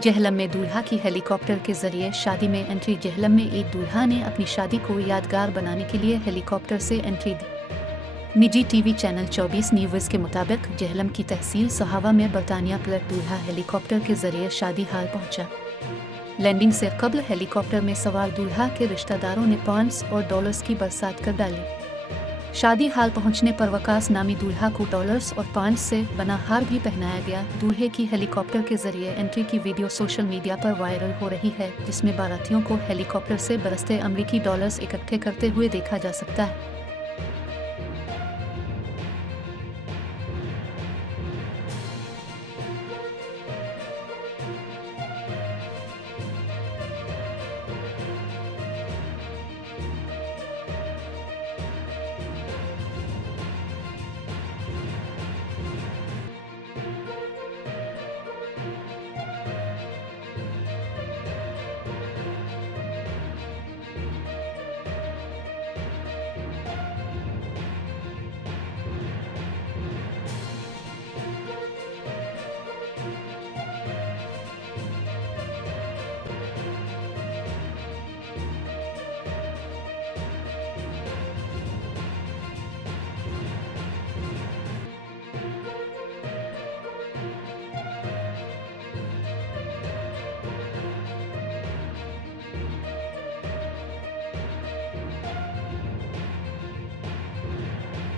जेहलम में दूल्हा की हेलीकॉप्टर के जरिए शादी में एंट्री। जेहलम में एक दूल्हा ने अपनी शादी को यादगार बनाने के लिए हेलीकॉप्टर से एंट्री दी। निजी टीवी चैनल 24 न्यूज़ के मुताबिक जेहलम की तहसील सोहावा में बरतानिया प्लट दूल्हा हेलीकॉप्टर के जरिए शादी हाल पहुंचा। लैंडिंग से कबल हेलीकॉप्टर में सवार दूल्हा के रिश्तेदारों ने पॉइंट्स और डॉलर्स की बरसात कर डाली। शादी हाल पहुंचने पर वकास नामी दूल्हा को डॉलर्स और पॉइंट्स से बना हार भी पहनाया गया। दूल्हे की हेलीकॉप्टर के जरिए एंट्री की वीडियो सोशल मीडिया पर वायरल हो रही है, जिसमें बारातियों को हेलीकॉप्टर से बरसते अमरीकी डॉलर्स इकट्ठे करते हुए देखा जा सकता है।